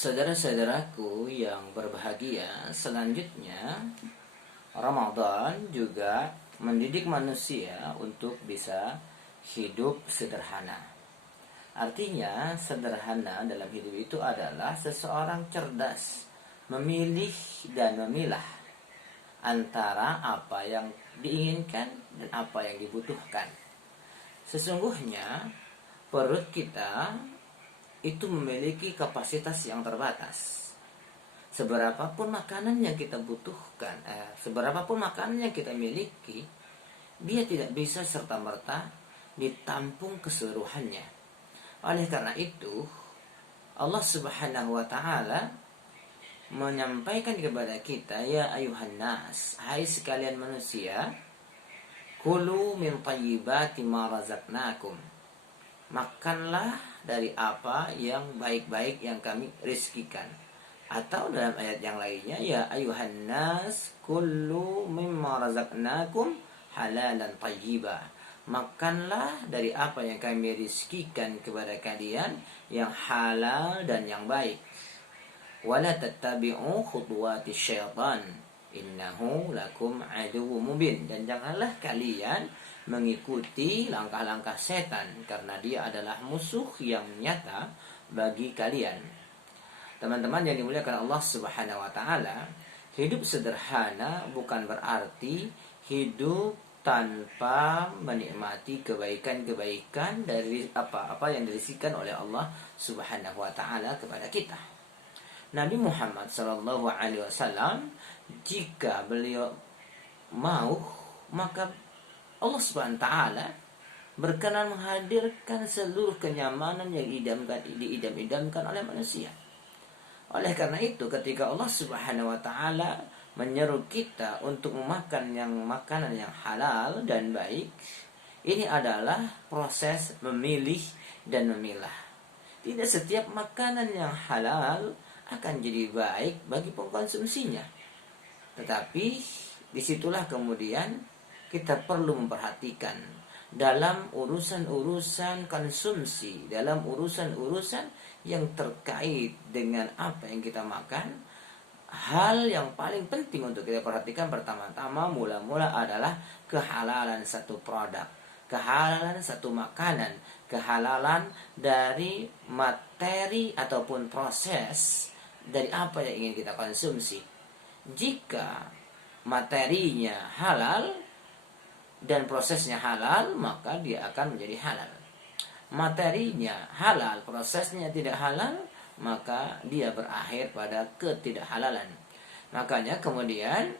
Saudara-saudaraku yang berbahagia, selanjutnya Ramadan juga mendidik manusia untuk bisa hidup sederhana. Artinya, sederhana dalam hidup itu adalah seseorang cerdas, memilih dan memilah antara apa yang diinginkan dan apa yang dibutuhkan. Sesungguhnya, perut kita itu memiliki kapasitas yang terbatas. Seberapapun makanan yang kita butuhkan, seberapapun makanan yang kita miliki, dia tidak bisa serta-merta ditampung keseluruhannya. Oleh karena itu, Allah Subhanahu wa taala menyampaikan kepada kita, ya ayuhan nas, hai sekalian manusia, kulu min thayyibati ma razaqnakum. Makanlah dari apa yang baik-baik yang kami rizkikan. Atau dalam ayat yang lainnya, ya ayuhan nas kullu mimma razaqnakum halalan tayyiba. Makanlah dari apa yang kami rizkikan kepada kalian yang halal dan yang baik. Wala tattabi'u khutuwati syaitan innahu lakum aduwwum mubin. Dan janganlah kalian mengikuti langkah-langkah setan, karena dia adalah musuh yang nyata bagi kalian. Teman-teman yang dimuliakan Allah Subhanahu wa taala, hidup sederhana bukan berarti hidup tanpa menikmati kebaikan-kebaikan dari apa-apa yang dirisikan oleh Allah Subhanahu wa taala kepada kita. Nabi Muhammad sallallahu alaihi wasallam, jika beliau mau, maka Allah Subhanahu wa taala berkenan menghadirkan seluruh kenyamanan yang diidam-idamkan oleh manusia. Oleh karena itu, ketika Allah Subhanahu wa taala menyeru kita untuk memakan makanan yang halal dan baik, ini adalah proses memilih dan memilah. Tidak setiap makanan yang halal akan jadi baik bagi pengkonsumsinya. Tetapi disitulah kemudian kita perlu memperhatikan dalam urusan-urusan konsumsi, dalam urusan-urusan yang terkait dengan apa yang kita makan. Hal yang paling penting untuk kita perhatikan pertama-tama mula-mula adalah kehalalan satu produk, kehalalan satu makanan, kehalalan dari materi ataupun proses dari apa yang ingin kita konsumsi. Jika materinya halal dan prosesnya halal, maka dia akan menjadi halal. Materinya halal, prosesnya tidak halal, maka dia berakhir pada ketidakhalalan. Makanya kemudian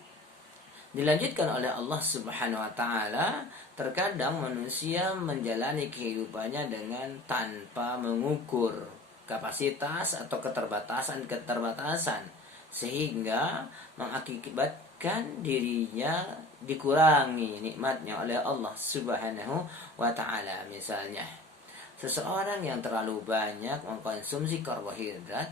dilanjutkan oleh Allah Subhanahu wa taala, terkadang manusia menjalani kehidupannya dengan tanpa mengukur kapasitas atau keterbatasan, sehingga mengakibatkan dirinya dikurangi nikmatnya oleh Allah Subhanahu wa taala. Misalnya, seseorang yang terlalu banyak mengkonsumsi karbohidrat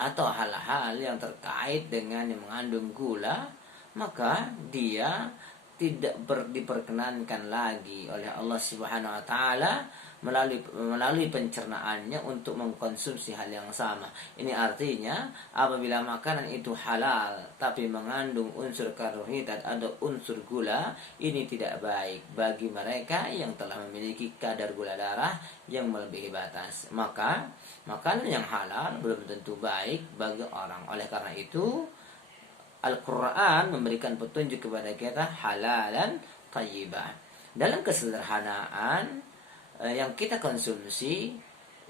atau hal-hal yang terkait dengan yang mengandung gula, maka dia tidak diperkenankan lagi oleh Allah Subhanahu wa taala melalui pencernaannya untuk mengkonsumsi hal yang sama. Ini artinya apabila makanan itu halal tapi mengandung unsur karbohidrat atau unsur gula, ini tidak baik bagi mereka yang telah memiliki kadar gula darah yang melebihi batas. Maka makanan yang halal belum tentu baik bagi orang. Oleh karena itu, Al-Quran memberikan petunjuk kepada kita halalan thayyibah. Dalam kesederhanaan yang kita konsumsi,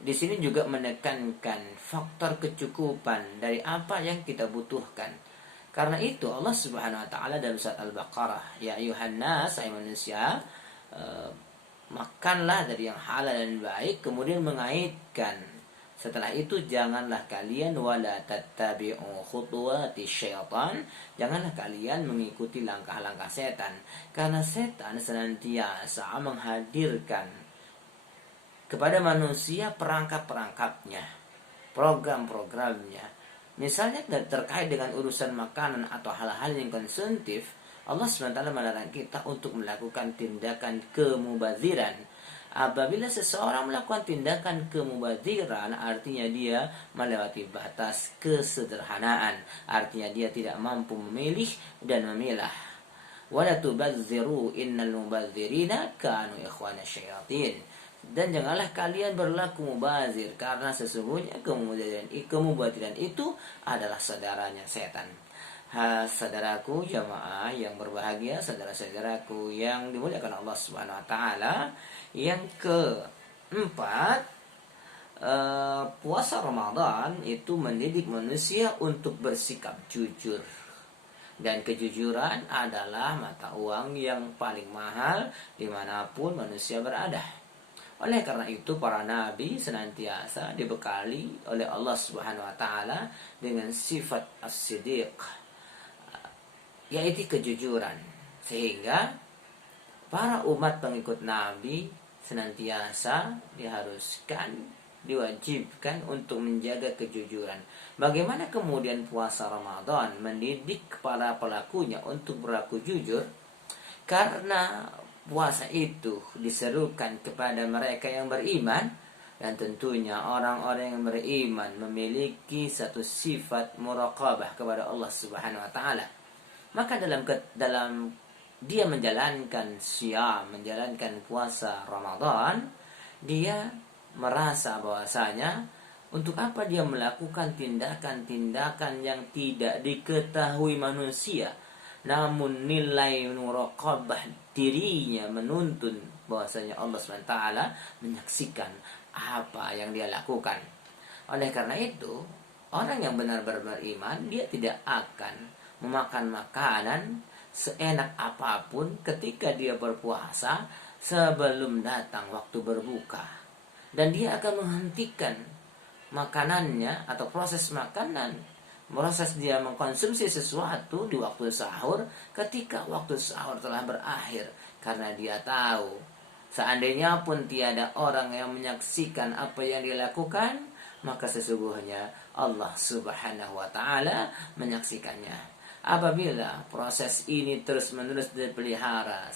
di sini juga menekankan faktor kecukupan dari apa yang kita butuhkan. Karena itu Allah Subhanahu wa taala dalam surat Al-Baqarah, ya ayuhan nas, hai manusia, makanlah dari yang halal dan baik, kemudian mengaitkan setelah itu, janganlah kalian wala tattabi'u khutuwati syaitan, janganlah kalian mengikuti langkah-langkah setan, karena setan senantiasa menghadirkan kepada manusia perangkap-perangkapnya, program-programnya. Misalnya terkait dengan urusan makanan atau hal-hal yang konsumtif, Allah SWT melarang kita untuk melakukan tindakan kemubaziran Apabila seseorang melakukan tindakan kemubadziran, artinya dia melewati batas kesederhanaan, artinya dia tidak mampu memilih dan memilah. Wala tubadziru innal mubadzirina kanu ikhwana syayatin. Dan janganlah kalian berlaku mubazir, karena sesungguhnya kemubadziran itu adalah saudaranya setan. Saudaraku jamaah yang berbahagia, saudara-saudaraku yang dimuliakan Allah Subhanahu wa taala, yang keempat, puasa Ramadan itu mendidik manusia untuk bersikap jujur. Dan kejujuran adalah mata uang yang paling mahal dimanapun manusia berada. Oleh karena itu para nabi senantiasa dibekali oleh Allah Subhanahu wa taala dengan sifat as-siddiq, yaitu kejujuran, sehingga para umat pengikut Nabi senantiasa diwajibkan untuk menjaga kejujuran. Bagaimana kemudian puasa Ramadan mendidik para pelakunya untuk berlaku jujur? Karena puasa itu diserukan kepada mereka yang beriman, dan tentunya orang-orang yang beriman memiliki satu sifat muraqabah kepada Allah Subhanahu wa taala. Maka dalam dia menjalankan menjalankan puasa Ramadan, dia merasa bahwasanya untuk apa dia melakukan tindakan-tindakan yang tidak diketahui manusia, namun nilai muraqabah dirinya menuntun bahwasanya Allah SWT menyaksikan apa yang dia lakukan. Oleh karena itu, orang yang benar-benar beriman, dia tidak akan memakan makanan seenak apapun ketika dia berpuasa sebelum datang waktu berbuka. Dan dia akan menghentikan makanannya atau proses dia mengkonsumsi sesuatu di waktu sahur ketika waktu sahur telah berakhir. Karena dia tahu seandainya pun tiada orang yang menyaksikan apa yang dia lakukan, maka sesungguhnya Allah Subhanahu wa taala menyaksikannya. Apabila proses ini terus-menerus dipelihara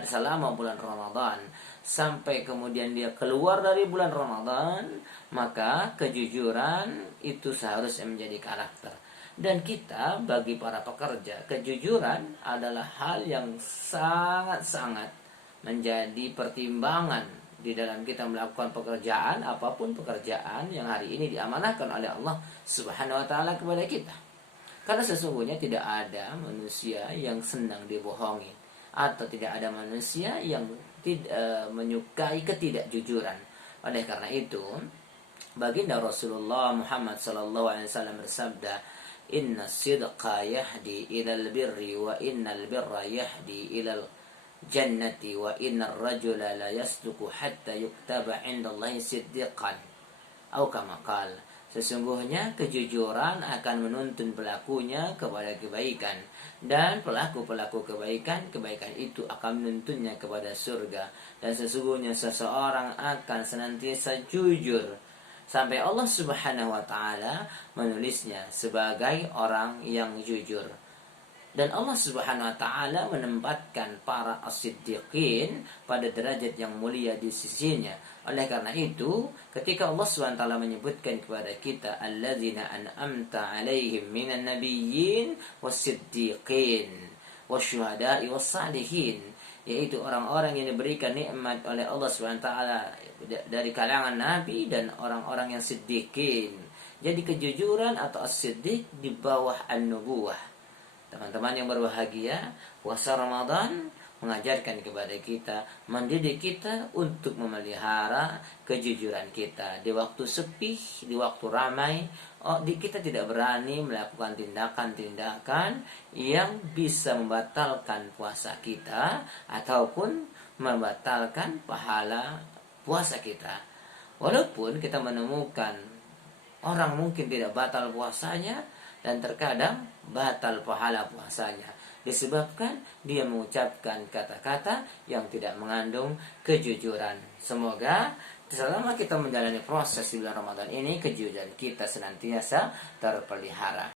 selama bulan Ramadan sampai kemudian dia keluar dari bulan Ramadan, maka kejujuran itu seharusnya menjadi karakter. Dan kita bagi para pekerja, kejujuran adalah hal yang sangat-sangat menjadi pertimbangan di dalam kita melakukan pekerjaan, apapun pekerjaan yang hari ini diamanahkan oleh Allah Subhanahu wa taala kepada kita. Karena sesungguhnya tidak ada manusia yang senang dibohongi, atau tidak ada manusia yang menyukai ketidakjujuran. Oleh karena itu, baginda Rasulullah Muhammad SAW bersabda, "Inna sidqa yahdi ilal birri wa innal birra yahdi ilal jannati wa innar rajula la yasduqu hatta yuktaba indallahi siddiqan." Atau kama qala, sesungguhnya kejujuran akan menuntun pelakunya kepada kebaikan, dan pelaku-pelaku kebaikan itu akan menuntunnya kepada surga. Dan sesungguhnya seseorang akan senantiasa jujur sampai Allah Subhanahu wa taala menulisnya sebagai orang yang jujur. Dan Allah Subhanahu wa taala menempatkan para as-siddiqin pada derajat yang mulia di sisinya. Oleh karena itu, ketika Allah Subhanahu wa taala menyebutkan kepada kita alladzina an'amta 'alaihim minan nabiyyin was-siddiqin wasyuhada'i was-salihin, yaitu orang-orang yang diberikan nikmat oleh Allah Subhanahu wa taala dari kalangan nabi dan orang-orang yang siddiqin. Jadi kejujuran atau as-siddiq di bawah an-nubuwah. Teman-teman yang berbahagia, puasa Ramadan mengajarkan kepada kita, mendidik kita untuk memelihara kejujuran kita. Di waktu sepi, di waktu ramai, kita tidak berani melakukan tindakan-tindakan yang bisa membatalkan puasa kita ataupun membatalkan pahala puasa kita. Walaupun kita menemukan orang mungkin tidak batal puasanya, dan terkadang batal pahala puasanya disebabkan dia mengucapkan kata-kata yang tidak mengandung kejujuran. Semoga selama kita menjalani proses di bulan Ramadan ini, kejujuran kita senantiasa terpelihara.